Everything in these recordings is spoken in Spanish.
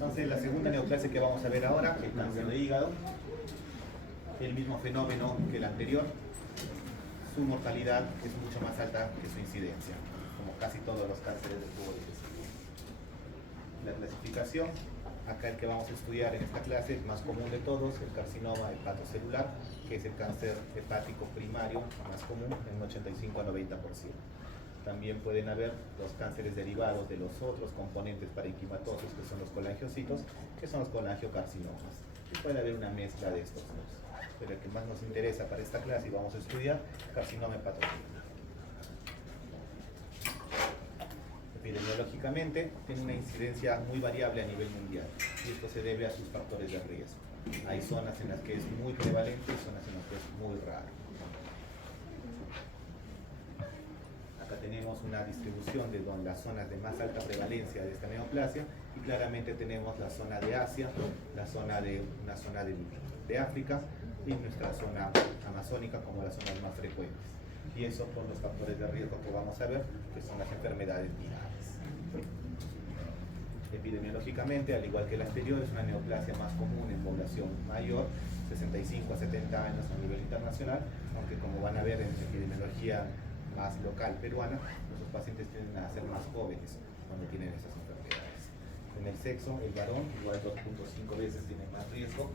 Entonces, la segunda neoplasia que vamos a ver ahora, el cáncer de hígado, el mismo fenómeno que el anterior, su mortalidad es mucho más alta que su incidencia, como casi todos los cánceres del tubo digestivo. La clasificación, acá el que vamos a estudiar en esta clase, el más común de todos, el carcinoma hepatocelular, que es el cáncer hepático primario más común, en un 85 a 90%. También pueden haber los cánceres derivados de los otros componentes parenquimatosos, que son los colangiocitos, que son los colangiocarcinomas. Y puede haber una mezcla de estos dos. Pero el que más nos interesa para esta clase y vamos a estudiar, carcinoma hepatocelular. Epidemiológicamente tiene una incidencia muy variable a nivel mundial y esto se debe a sus factores de riesgo. Hay zonas en las que es muy prevalente y zonas en las que es muy raro. Acá tenemos una distribución de las zonas de más alta prevalencia de esta neoplasia y claramente tenemos la zona de Asia, una zona de África y nuestra zona amazónica como las zonas más frecuentes. Y eso por los factores de riesgo que vamos a ver, que son las enfermedades virales. Epidemiológicamente, al igual que la anterior, es una neoplasia más común en población mayor, 65 a 70 años a nivel internacional, aunque como van a ver en epidemiología más local peruana, nuestros pacientes tienden a ser más jóvenes cuando tienen esas enfermedades. En el sexo, el varón igual 2.5 veces tiene más riesgo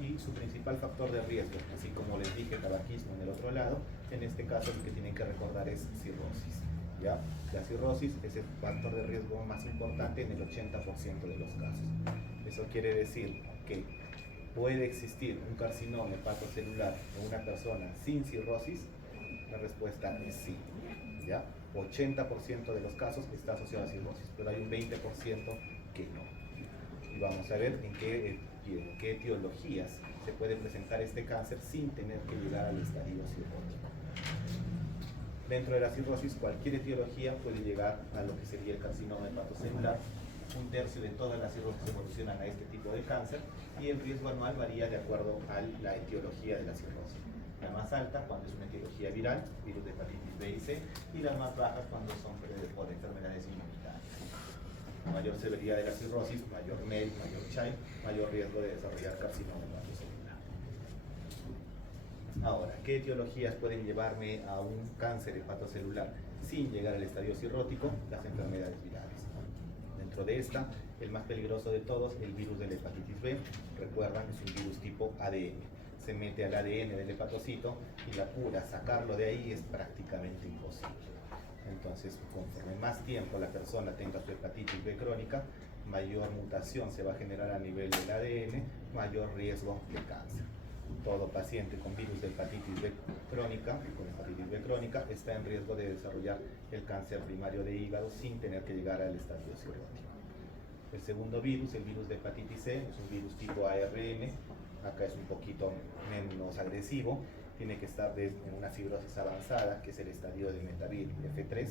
y su principal factor de riesgo, así como les dije tabaquismo en el otro lado, en este caso lo que tienen que recordar es cirrosis. ¿Ya? La cirrosis es el factor de riesgo más importante en el 80% de los casos. Eso quiere decir que puede existir un carcinoma hepatocelular en una persona sin cirrosis. La respuesta es sí. ¿Ya? 80% de los casos está asociado a cirrosis, pero hay un 20% que no. Y vamos a ver en qué etiologías se puede presentar este cáncer sin tener que llegar al estadio cirrótico. Dentro de la cirrosis, cualquier etiología puede llegar a lo que sería el carcinoma hepatocelular. Un tercio de todas las cirrosis evolucionan a este tipo de cáncer y el riesgo anual varía de acuerdo a la etiología de la cirrosis. La más alta cuando es una etiología viral, virus de hepatitis B y C, y las más bajas cuando son por enfermedades inmunitarias. Mayor severidad de la cirrosis, mayor MEL, mayor CHAI, mayor riesgo de desarrollar carcinoma hepatocelular. Ahora, ¿qué etiologías pueden llevarme a un cáncer hepatocelular sin llegar al estadio cirrótico? Las enfermedades virales. Dentro de esta, el más peligroso de todos, el virus de la hepatitis B. Recuerdan, es un virus tipo ADN. Se mete al ADN del hepatocito y la cura, sacarlo de ahí es prácticamente imposible. Entonces, conforme más tiempo la persona tenga su hepatitis B crónica, mayor mutación se va a generar a nivel del ADN, mayor riesgo de cáncer. Todo paciente con virus de hepatitis B crónica, está en riesgo de desarrollar el cáncer primario de hígado sin tener que llegar al estadio cirrótico. El segundo virus, el virus de hepatitis C, es un virus tipo ARN, acá es un poquito menos agresivo, tiene que estar en una fibrosis avanzada, que es el estadio de Metavir F3,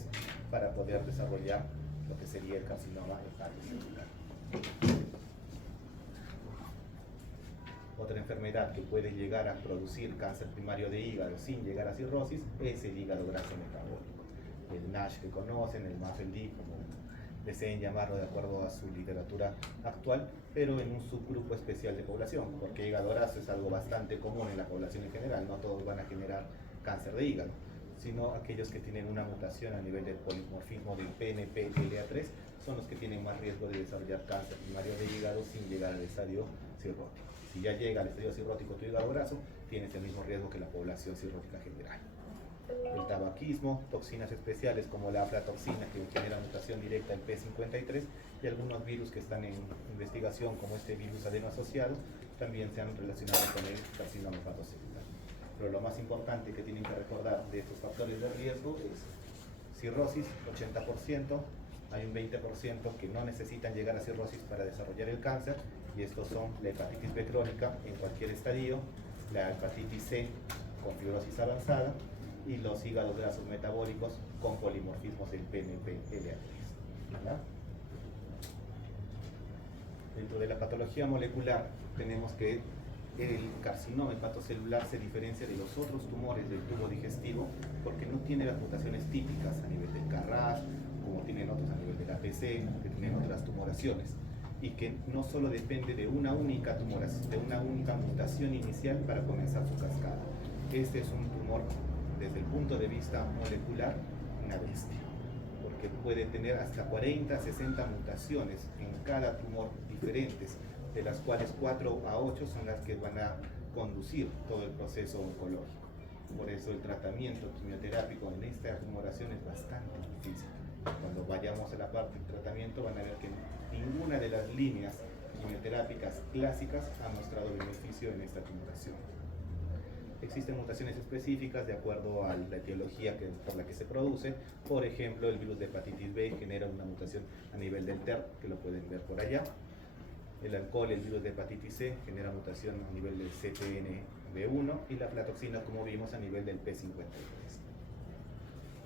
para poder desarrollar lo que sería el carcinoma hepatocelular. Otra enfermedad que puede llegar a producir cáncer primario de hígado sin llegar a cirrosis es el hígado graso metabólico. El NASH que conocen, el MAFLD, como deseen llamarlo de acuerdo a su literatura actual, pero en un subgrupo especial de población, porque hígado graso es algo bastante común en la población en general, no todos van a generar cáncer de hígado, sino aquellos que tienen una mutación a nivel del polimorfismo del PNPLA3 son los que tienen más riesgo de desarrollar cáncer primario de hígado sin llegar al estadio cirrótico. Si ya llega al estadio cirrótico tu hígado graso, tienes el mismo riesgo que la población cirrótica general. El tabaquismo, toxinas especiales como la aflatoxina que genera mutación directa en P53 y algunos virus que están en investigación como este virus adeno asociado también se han relacionado con el carcinoma hepatocelular. Pero lo más importante que tienen que recordar de estos factores de riesgo es cirrosis, 80%, hay un 20% que no necesitan llegar a cirrosis para desarrollar el cáncer y estos son la hepatitis B crónica en cualquier estadio, la hepatitis C con fibrosis avanzada y los hígados grasos metabólicos con polimorfismos del PNPLA3. Dentro de la patología molecular tenemos que el carcinoma hepatocelular se diferencia de los otros tumores del tubo digestivo porque no tiene las mutaciones típicas a nivel del KRAS, como tienen otros a nivel del APC, que tienen otras tumoraciones. y que no solo depende de una única tumoración, de una única mutación inicial para comenzar su cascada. Este es un tumor, desde el punto de vista molecular, una bestia, porque puede tener hasta 40, 60 mutaciones en cada tumor diferentes, de las cuales 4 a 8 son las que van a conducir todo el proceso oncológico. Por eso el tratamiento quimioterápico en esta tumoración es bastante difícil. Cuando vayamos a la parte del tratamiento van a ver que ninguna de las líneas quimioterápicas clásicas ha mostrado beneficio en esta tumoración. Existen mutaciones específicas de acuerdo a la etiología por la que se produce. Por ejemplo, el virus de hepatitis B genera una mutación a nivel del TER, que lo pueden ver por allá. El alcohol, el virus de hepatitis C, genera mutación a nivel del CTNB1 y la aflatoxina, como vimos, a nivel del P53.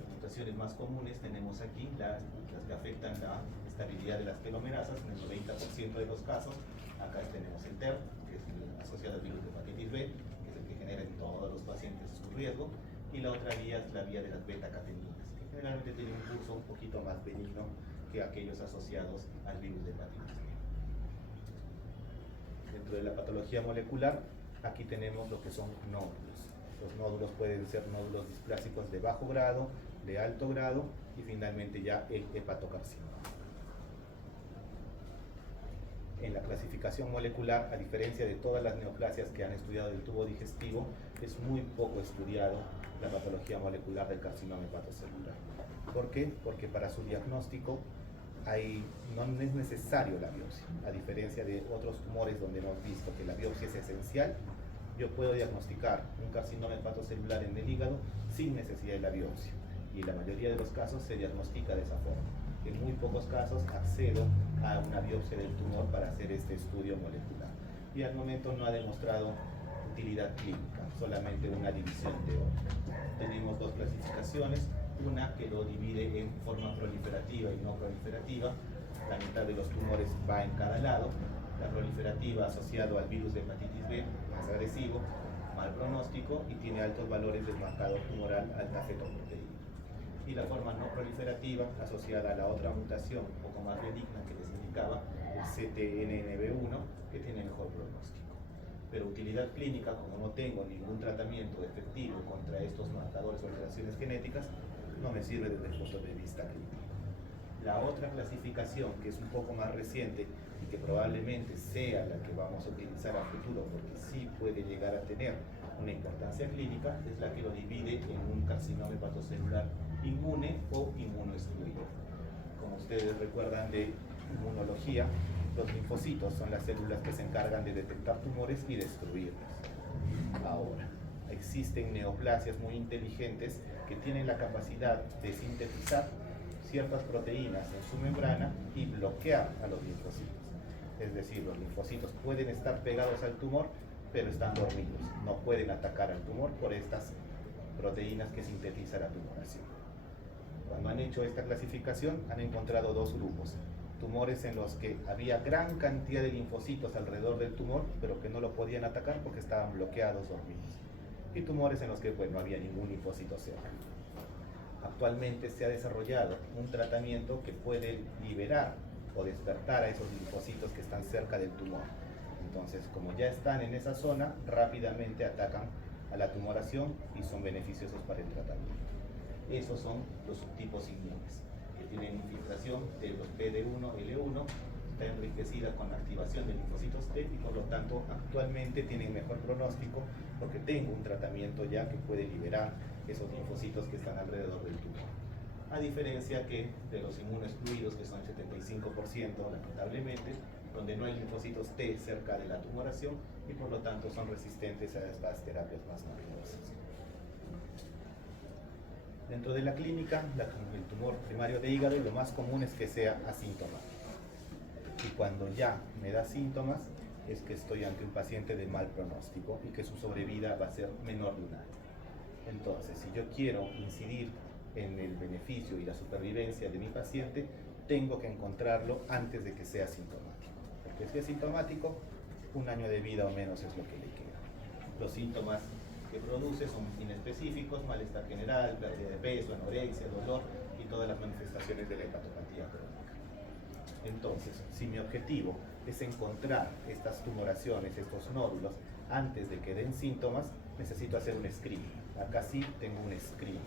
Las mutaciones más comunes tenemos aquí las que afectan la estabilidad de las telomerasas en el 90% de los casos. Acá tenemos el TER, que es el asociado al virus de hepatitis B, que es el que genera en todos los pacientes su riesgo, y la otra vía es la vía de las beta-cateninas, que generalmente tiene un curso un poquito más benigno que aquellos asociados al virus de hepatitis B. Dentro de la patología molecular, aquí tenemos lo que son nódulos. Los nódulos pueden ser nódulos displásicos de bajo grado, de alto grado y finalmente ya el hepatocarcinoma. En la clasificación molecular, a diferencia de todas las neoplasias que han estudiado el tubo digestivo, es muy poco estudiado la patología molecular del carcinoma hepatocelular. ¿Por qué? Porque para su diagnóstico no es necesario la biopsia. A diferencia de otros tumores donde hemos visto que la biopsia es esencial, yo puedo diagnosticar un carcinoma hepatocelular en el hígado sin necesidad de la biopsia. Y en la mayoría de los casos se diagnostica de esa forma. En muy pocos casos accedo a una biopsia del tumor para hacer este estudio molecular. Y al momento no ha demostrado utilidad clínica, solamente una división de órganos. Tenemos dos clasificaciones, una que lo divide en forma proliferativa y no proliferativa. La mitad de los tumores va en cada lado. La proliferativa asociado al virus de hepatitis B, más agresivo, mal pronóstico y tiene altos valores del marcador tumoral alta fetoproteína. Y la forma no proliferativa asociada a la otra mutación un poco más benigna que les indicaba, el CTNNB1, que tiene mejor pronóstico. Pero utilidad clínica, como no tengo ningún tratamiento efectivo contra estos marcadores o alteraciones genéticas, no me sirve desde el punto de vista clínico. La otra clasificación, que es un poco más reciente y que probablemente sea la que vamos a utilizar a futuro, porque sí puede llegar a tener una importancia clínica, es la que lo divide en un carcinoma hepatocelular inmune o inmunoexcluido. Como ustedes recuerdan de inmunología, los linfocitos son las células que se encargan de detectar tumores y destruirlos. Ahora, existen neoplasias muy inteligentes que tienen la capacidad de sintetizar ciertas proteínas en su membrana y bloquear a los linfocitos. Es decir, los linfocitos pueden estar pegados al tumor, pero están dormidos. No pueden atacar al tumor por estas proteínas que sintetiza la tumoración. Cuando han hecho esta clasificación, han encontrado dos grupos. Tumores en los que había gran cantidad de linfocitos alrededor del tumor, pero que no lo podían atacar porque estaban bloqueados, dormidos. Y tumores en los que no había ningún linfocito cerca. Actualmente se ha desarrollado un tratamiento que puede liberar o despertar a esos linfocitos que están cerca del tumor. Entonces, como ya están en esa zona, rápidamente atacan a la tumoración y son beneficiosos para el tratamiento. Esos son los subtipos inmunes, que tienen infiltración de los PD1, L1, está enriquecida con la activación de linfocitos T y por lo tanto actualmente tienen mejor pronóstico porque tengo un tratamiento ya que puede liberar esos linfocitos que están alrededor del tumor. A diferencia que de los inmunoexcluidos, que son el 75% lamentablemente, donde no hay linfocitos T cerca de la tumoración y por lo tanto son resistentes a estas terapias más novedosas. Dentro de la clínica, el tumor primario de hígado lo más común es que sea asintomático. Y cuando ya me da síntomas, es que estoy ante un paciente de mal pronóstico y que su sobrevida va a ser menor de un año. Entonces, si yo quiero incidir en el beneficio y la supervivencia de mi paciente, tengo que encontrarlo antes de que sea sintomático. Porque si es sintomático, un año de vida o menos es lo que le queda. Los síntomas que produce son inespecíficos, malestar general, pérdida de peso, anorexia, dolor y todas las manifestaciones de la hepatopatía crónica. Entonces, si mi objetivo es encontrar estas tumoraciones, estos nódulos, antes de que den síntomas, necesito hacer un screening. Acá sí tengo un screening.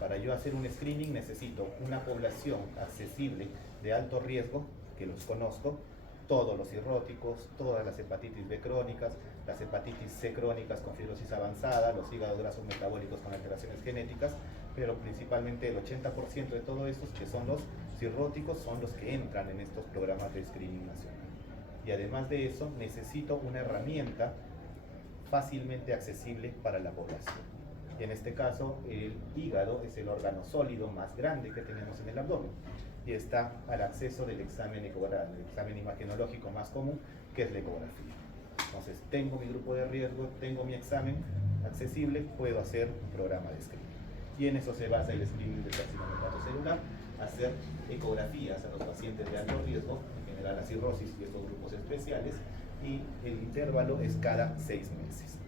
Para yo hacer un screening necesito una población accesible de alto riesgo, que los conozco, todos los cirróticos, todas las hepatitis B crónicas, las hepatitis C crónicas con fibrosis avanzada, los hígados grasos metabólicos con alteraciones genéticas, pero principalmente el 80% de todos estos, que son los cirróticos, son los que entran en estos programas de screening nacional. Y además de eso, necesito una herramienta fácilmente accesible para la población. Y en este caso, el hígado es el órgano sólido más grande que tenemos en el abdomen y está al acceso del examen ecográfico, el examen imagenológico más común, que es la ecografía. Entonces, tengo mi grupo de riesgo, tengo mi examen accesible, puedo hacer un programa de screening. Y en eso se basa el screening del carcinoma hepatocelular, hacer ecografías a los pacientes de alto riesgo, en general la cirrosis y estos grupos especiales, y el intervalo es cada 6 meses.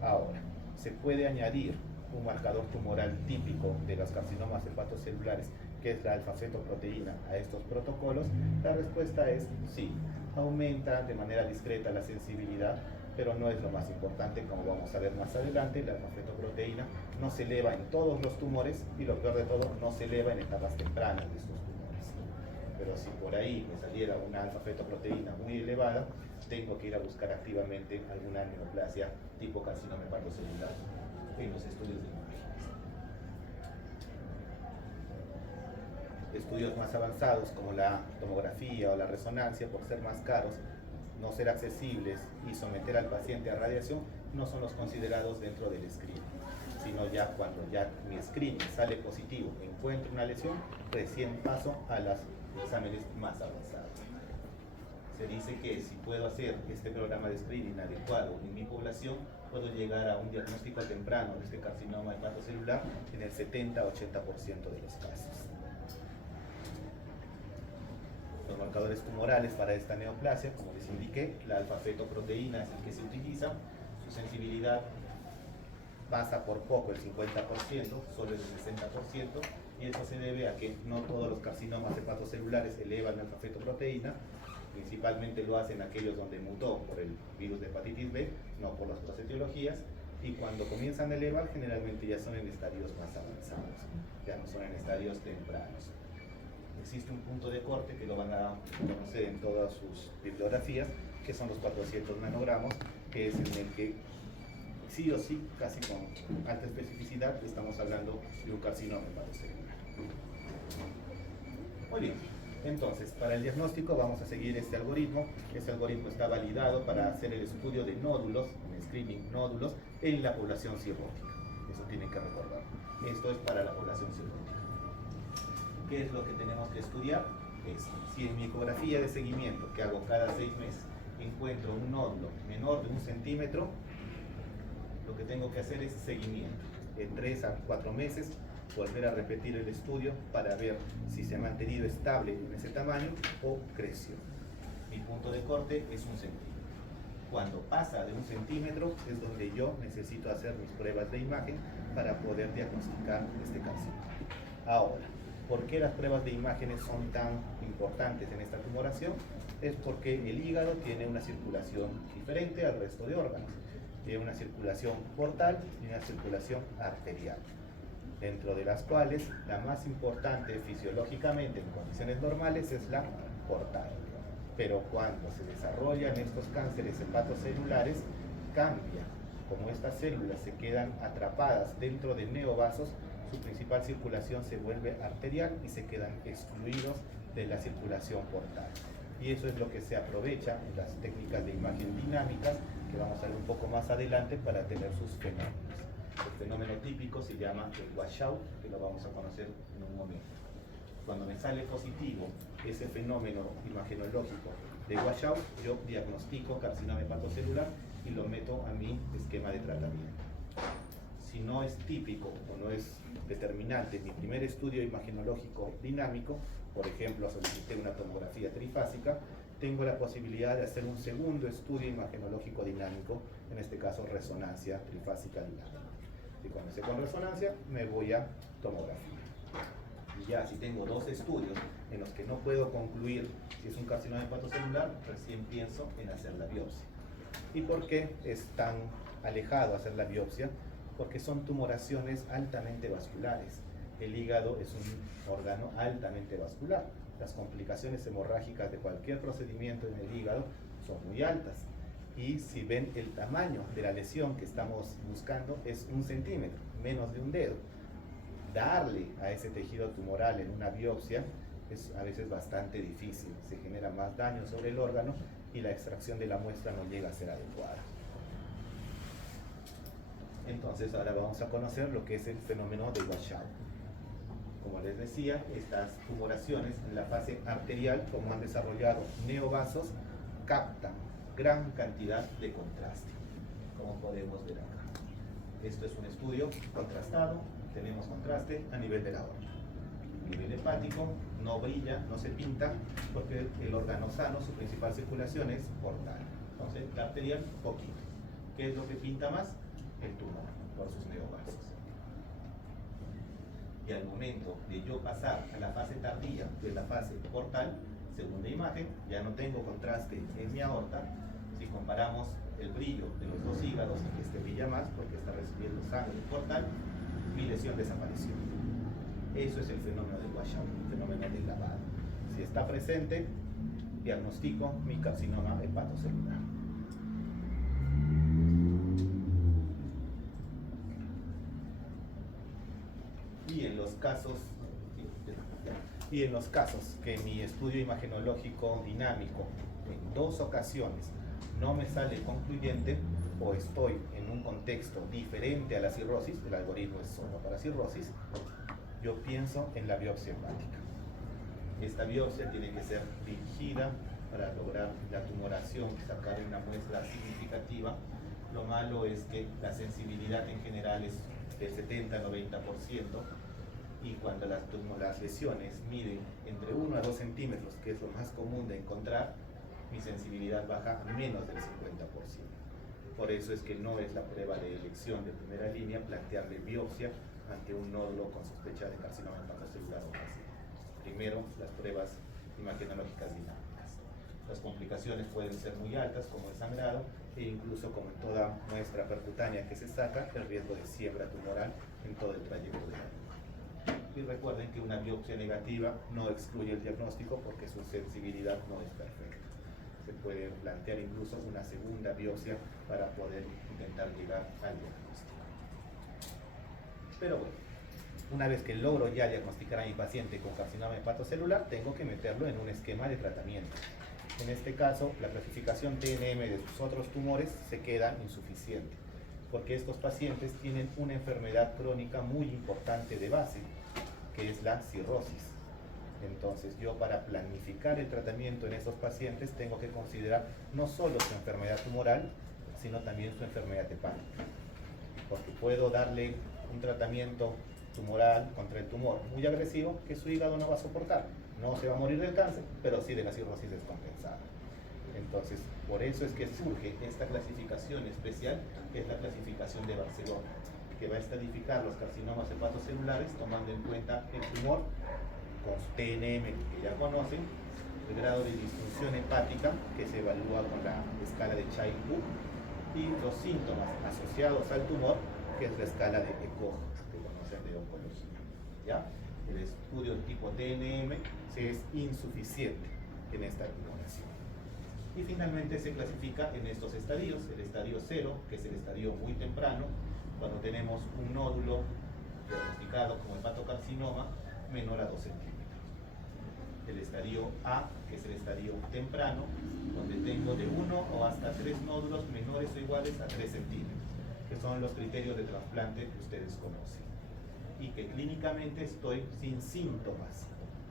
Ahora, se puede añadir un marcador tumoral típico de los carcinomas hepatocelulares, que es la alfa-fetoproteína, a estos protocolos. La respuesta es sí, aumenta de manera discreta la sensibilidad, pero no es lo más importante, como vamos a ver más adelante. La alfa-fetoproteína no se eleva en todos los tumores y lo peor de todo, no se eleva en etapas tempranas de estos tumores. Pero si por ahí me saliera una alfa-fetoproteína muy elevada, tengo que ir a buscar activamente alguna neoplasia tipo carcinoma hepatocelular en los estudios de imágenes. Estudios más avanzados como la tomografía o la resonancia, por ser más caros, no ser accesibles y someter al paciente a radiación, no son los considerados dentro del screening, sino ya cuando ya mi screening sale positivo, encuentro una lesión, recién paso a los exámenes más avanzados. Se dice que si puedo hacer este programa de screening adecuado en mi población, puedo llegar a un diagnóstico temprano de este carcinoma hepatocelular en el 70-80% de los casos. Los marcadores tumorales para esta neoplasia, como les indiqué, la alfa-fetoproteína es el que se utiliza, su sensibilidad pasa por poco el 50%, solo el 60%, y esto se debe a que no todos los carcinomas hepatocelulares elevan la alfa-fetoproteína, principalmente lo hacen aquellos donde mutó por el virus de hepatitis B, no por las otras etiologías, y cuando comienzan a elevar generalmente ya son en estadios más avanzados, ya no son en estadios tempranos. Existe un punto de corte que lo van a conocer en todas sus bibliografías, que son los 400 nanogramos, que es en el que sí o sí, casi con alta especificidad, estamos hablando de un carcinoma hepatocelular. Muy bien, entonces para el diagnóstico vamos a seguir este algoritmo. Este algoritmo está validado para hacer el estudio de nódulos, en screening nódulos, en la población cirrótica. Eso tienen que recordar. Esto es para la población cirrótica. ¿Qué es lo que tenemos que estudiar? Es si en mi ecografía de seguimiento, que hago cada 6 meses, encuentro un nódulo menor de 1 centímetro, lo que tengo que hacer es seguimiento. En 3 a 4 meses, volver a repetir el estudio para ver si se ha mantenido estable en ese tamaño o creció. Mi punto de corte es 1 centímetro. Cuando pasa de 1 centímetro es donde yo necesito hacer mis pruebas de imagen para poder diagnosticar este carcinoma. Ahora, ¿por qué las pruebas de imágenes son tan importantes en esta tumoración? Es porque el hígado tiene una circulación diferente al resto de órganos. Tiene una circulación portal y una circulación arterial, dentro de las cuales la más importante fisiológicamente en condiciones normales es la portal. Pero cuando se desarrollan estos cánceres hepatocelulares, cambia. Como estas células se quedan atrapadas dentro de neovasos, su principal circulación se vuelve arterial y se quedan excluidos de la circulación portal. Y eso es lo que se aprovecha en las técnicas de imagen dinámicas, que vamos a ver un poco más adelante, para tener sus fenómenos. El fenómeno típico se llama el washout, que lo vamos a conocer en un momento. Cuando me sale positivo ese fenómeno imagenológico de washout, yo diagnostico carcinoma hepatocelular y lo meto a mi esquema de tratamiento. Si no es típico o no es determinante mi primer estudio imagenológico dinámico, por ejemplo, solicité una tomografía trifásica, tengo la posibilidad de hacer un segundo estudio imagenológico dinámico, en este caso resonancia trifásica dinámica. Y cuando esté con resonancia, me voy a tomografía. Y ya si tengo dos estudios en los que no puedo concluir si es un carcinoma hepatocelular, recién pienso en hacer la biopsia. ¿Y por qué es tan alejado hacer la biopsia? Porque son tumoraciones altamente vasculares. El hígado es un órgano altamente vascular. Las complicaciones hemorrágicas de cualquier procedimiento en el hígado son muy altas. Y si ven el tamaño de la lesión que estamos buscando es 1 centímetro, menos de un dedo. Darle a ese tejido tumoral en una biopsia es a veces bastante difícil. Se genera más daño sobre el órgano y la extracción de la muestra no llega a ser adecuada. Entonces ahora vamos a conocer lo que es el fenómeno de washout. Como les decía, estas tumoraciones en la fase arterial, como han desarrollado neovasos, captan gran cantidad de contraste, como podemos ver acá. Esto es un estudio contrastado, tenemos contraste a nivel de la aorta. A nivel hepático no brilla, no se pinta, porque el órgano sano, su principal circulación es portal. Entonces, la arterial, poquito. ¿Qué es lo que pinta más? El tumor, por sus neovasos. Y al momento de yo pasar a la fase tardía, que es la fase portal, segunda imagen, ya no tengo contraste en mi aorta. Si comparamos el brillo de los dos hígados, aquí este brilla más porque está recibiendo sangre portal, mi lesión desapareció. Eso es el fenómeno del washout, el fenómeno del lavado. Si está presente, diagnostico mi carcinoma hepatocelular. Y en los casos que mi estudio imagenológico dinámico en 2 ocasiones no me sale concluyente o estoy en un contexto diferente a la cirrosis, el algoritmo es solo para cirrosis, yo pienso en la biopsia hepática. Esta biopsia tiene que ser dirigida para lograr la tumoración, sacar una muestra significativa. Lo malo es que la sensibilidad en general es del 70-90%, y cuando las lesiones miden entre 1 a 2 centímetros, que es lo más común de encontrar, mi sensibilidad baja a menos del 50%. Por eso es que no es la prueba de elección de primera línea plantearle biopsia ante un nódulo con sospecha de carcinoma hepatocelular o cáncer. Primero, las pruebas imagenológicas dinámicas. Las complicaciones pueden ser muy altas, como el sangrado, e incluso como en toda muestra percutánea que se saca, el riesgo de siembra tumoral en todo el trayecto de la vida. Y recuerden que una biopsia negativa no excluye el diagnóstico porque su sensibilidad no es perfecta. Se puede plantear incluso una segunda biopsia para poder intentar llegar al diagnóstico. Pero bueno, una vez que logro ya diagnosticar a mi paciente con carcinoma hepatocelular, tengo que meterlo en un esquema de tratamiento. En este caso, la clasificación TNM de sus otros tumores se queda insuficiente, porque estos pacientes tienen una enfermedad crónica muy importante de base, que es la cirrosis. Entonces yo, para planificar el tratamiento en estos pacientes, tengo que considerar no solo su enfermedad tumoral, sino también su enfermedad hepática, porque puedo darle un tratamiento tumoral contra el tumor muy agresivo que su hígado no va a soportar. No se va a morir del cáncer, pero sí de la cirrosis descompensada. Entonces, por eso es que surge esta clasificación especial, que es la clasificación de Barcelona, que va a estadificar los carcinomas hepatocelulares tomando en cuenta el tumor con su TNM que ya conocen, el grado de disfunción hepática que se evalúa con la escala de Child-Pugh y los síntomas asociados al tumor, que es la escala de ECOG que conocen de oncología. ¿Ya? El estudio tipo TNM es insuficiente en esta tumoración. Y finalmente se clasifica en estos estadios: el estadio 0, que es el estadio muy temprano, cuando tenemos un nódulo diagnosticado como hepatocarcinoma menor a 2 centímetros. El estadio A, que es el estadio temprano, donde tengo de 1 o hasta 3 nódulos menores o iguales a 3 centímetros, que son los criterios de trasplante que ustedes conocen, y que clínicamente estoy sin síntomas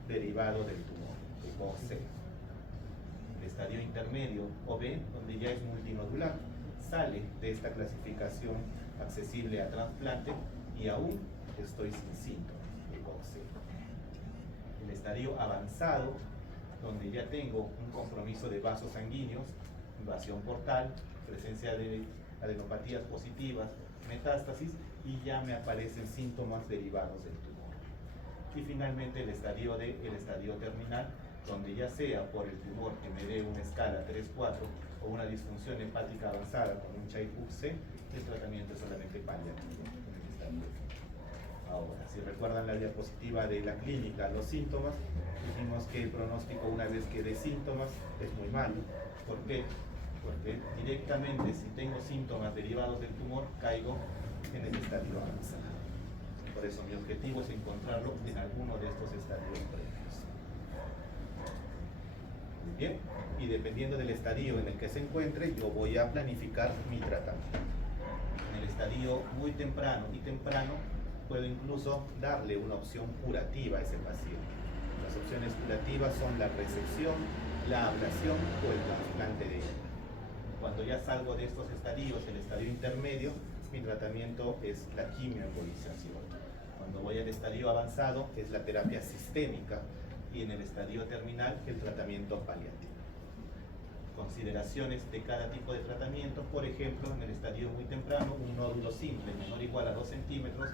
derivados del tumor, tipo C. El estadio intermedio o B, donde ya es multinodular, sale de esta clasificación accesible a trasplante y aún estoy sin síntomas, tipo C. El estadio avanzado, donde ya tengo un compromiso de vasos sanguíneos, invasión portal, presencia de adenopatías positivas, metástasis, y ya me aparecen síntomas derivados del tumor. Y finalmente el estadio D, el estadio terminal, donde ya sea por el tumor que me dé una escala 3-4 o una disfunción hepática avanzada con un Child-Pugh-C, el tratamiento es solamente paliativo en el estadio D. Ahora, si recuerdan la diapositiva de la clínica, los síntomas, dijimos que el pronóstico una vez que dé síntomas es muy malo. ¿Por qué? Porque directamente si tengo síntomas derivados del tumor, caigo en el estadio avanzado. Por eso mi objetivo es encontrarlo en alguno de estos estadios previos. Muy bien, y dependiendo del estadio en el que se encuentre, yo voy a planificar mi tratamiento. En el estadio muy temprano y temprano, puedo incluso darle una opción curativa a ese paciente. Las opciones curativas son la resección, la ablación o el trasplante de hígado. Cuando ya salgo de estos estadios, el estadio intermedio, mi tratamiento es la quimioembolización. Cuando voy al estadio avanzado, es la terapia sistémica, y en el estadio terminal, el tratamiento paliativo. Consideraciones de cada tipo de tratamiento: por ejemplo, en el estadio muy temprano, un nódulo simple menor o igual a 2 centímetros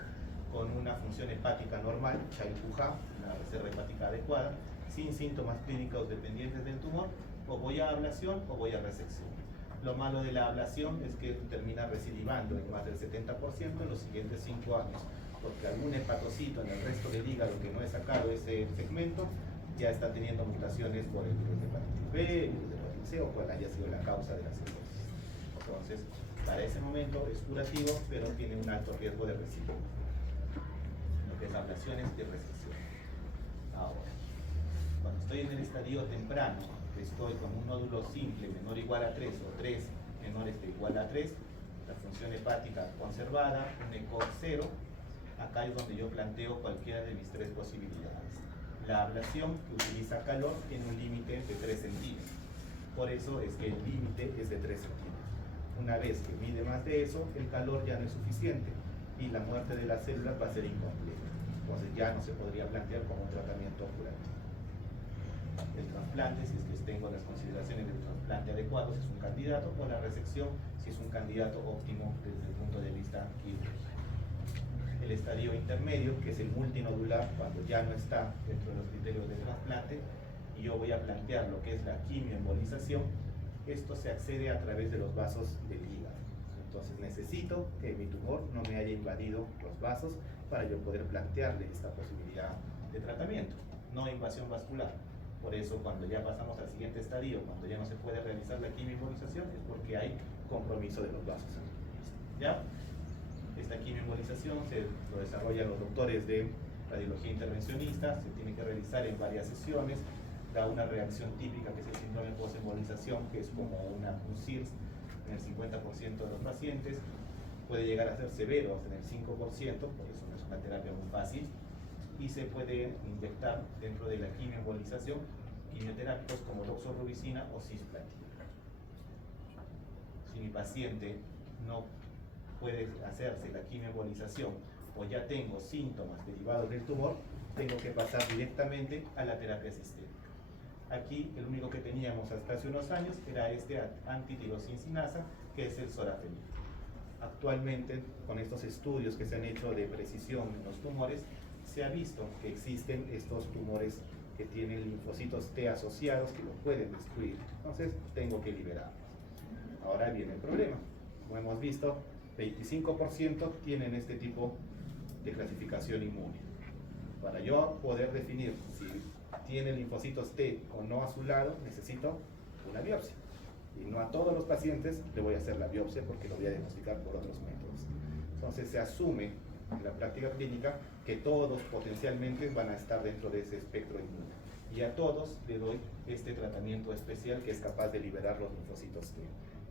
con una función hepática normal, Child-Pugh, una reserva hepática adecuada, sin síntomas clínicos dependientes del tumor, o voy a ablación o voy a resección. Lo malo de la ablación es que termina recidivando en más del 70% en los siguientes 5 años, porque algún hepatocito en el resto del hígado que no he sacado ese segmento ya está teniendo mutaciones por el virus de hepatitis B, el virus de hepatitis C o cual haya sido la causa de la cirrosis. Entonces, para ese momento es curativo, pero tiene un alto riesgo de recidiva. Lo que es ablaciones y resección. Ahora, cuando estoy en el estadio temprano, estoy con un nódulo simple menor o igual a 3 o 3 menores de igual a 3, la función hepática conservada, un ECOG 0, acá es donde yo planteo cualquiera de mis 3 posibilidades. La ablación, que utiliza calor, tiene un límite de 3 centímetros. Por eso es que el límite es de 3 centímetros. Una vez que mide más de eso, el calor ya no es suficiente y la muerte de las células va a ser incompleta. Entonces ya no se podría plantear como un tratamiento curativo. El trasplante, si es que tengo las consideraciones del trasplante adecuados, es un candidato, o la resección, si es un candidato óptimo desde el punto de vista quirúrgico. El estadio intermedio, que es el multinodular, cuando ya no está dentro de los criterios de trasplante, y yo voy a plantear lo que es la quimioembolización, esto se accede a través de los vasos del hígado. Entonces necesito que mi tumor no me haya invadido los vasos para yo poder plantearle esta posibilidad de tratamiento, no invasión vascular. Por eso cuando ya pasamos al siguiente estadio, cuando ya no se puede realizar la quimioembolización, es porque hay compromiso de los vasos sanguíneos. ¿Ya? Esta quimioembolización lo desarrollan los doctores de radiología intervencionista, se tiene que realizar en varias sesiones, da una reacción típica que es el síndrome de posembolización, que es como un CIRS en el 50% de los pacientes, puede llegar a ser severo hasta en el 5%, por eso no es una terapia muy fácil, y se puede inyectar dentro de la quimioembolización quimioterápicos como doxorubicina o cisplatina. Si mi paciente no puede hacerse la quimioembolización o ya tengo síntomas derivados del tumor, tengo que pasar directamente a la terapia sistémica. Aquí el único que teníamos hasta hace unos años era este antitirosincinasa, que es el sorafenib. Actualmente, con estos estudios que se han hecho de precisión en los tumores, se ha visto que existen estos tumores que tienen linfocitos T asociados que lo pueden destruir. Entonces, tengo que liberarlos. Ahora viene el problema. Como hemos visto, 25% tienen este tipo de clasificación inmune. Para yo poder definir si tiene linfocitos T o no a su lado, necesito una biopsia. Y no a todos los pacientes le voy a hacer la biopsia porque lo voy a diagnosticar por otros métodos. Entonces se asume en la práctica clínica que todos potencialmente van a estar dentro de ese espectro inmune. Y a todos le doy este tratamiento especial que es capaz de liberar los linfocitos T,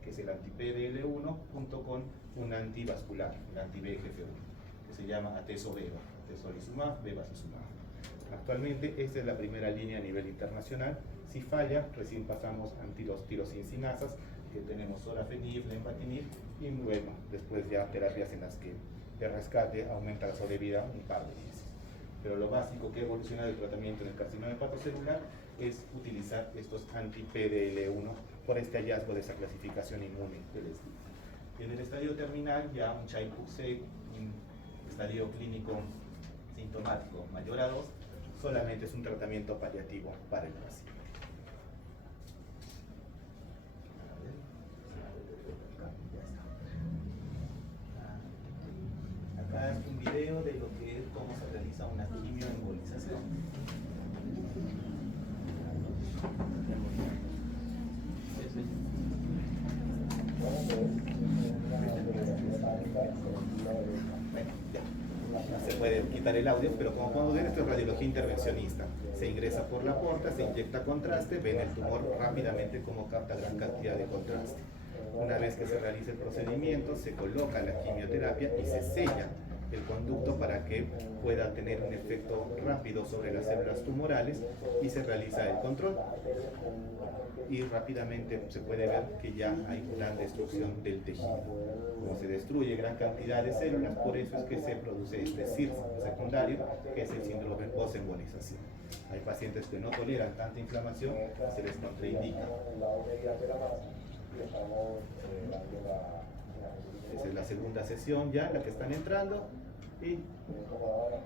que es el anti-PDL1 junto con un antivascular, el anti-VEGF1, que se llama atezolizumab, atezolizumab, bevacizumab. Actualmente esta es la primera línea a nivel internacional. Si falla, recién pasamos antitirosinases, que tenemos sorafenib, lenvatinib, y luego después ya terapias en las que de rescate aumenta la sobrevida un par de meses. Pero lo básico que ha evolucionado el tratamiento en el carcinoma hepatocelular es utilizar estos anti-PDL1 por este hallazgo de esa clasificación inmune que les digo. Y en el estadio terminal ya un Child-Pugh-C, un estadio clínico sintomático mayor a 2, solamente es un tratamiento paliativo para el paciente. Acá es un video de lo que es cómo se realiza una quimioembolización. Bueno, ya se puede quitar el audio, pero como podemos ver, esto es radiología intervencionista. Se ingresa por la porta, se inyecta contraste, ven el tumor rápidamente como capta gran cantidad de contraste. Una vez que se realiza el procedimiento, se coloca la quimioterapia y se sella el conducto para que pueda tener un efecto rápido sobre las células tumorales y se realiza el control. Y rápidamente se puede ver que ya hay gran destrucción del tejido. Como se destruye gran cantidad de células, por eso es que se produce este CIRS secundario, que es el síndrome post-embolización. Hay pacientes que no toleran tanta inflamación, se les contraindica. Esa es la segunda sesión ya, la que están entrando, y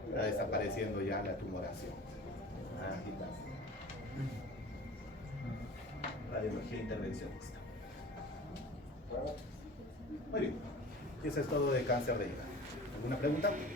está desapareciendo ya la tumoración. Aquí está. Radiología intervencionista. Muy bien, eso es todo de cáncer de hígado. ¿Alguna pregunta?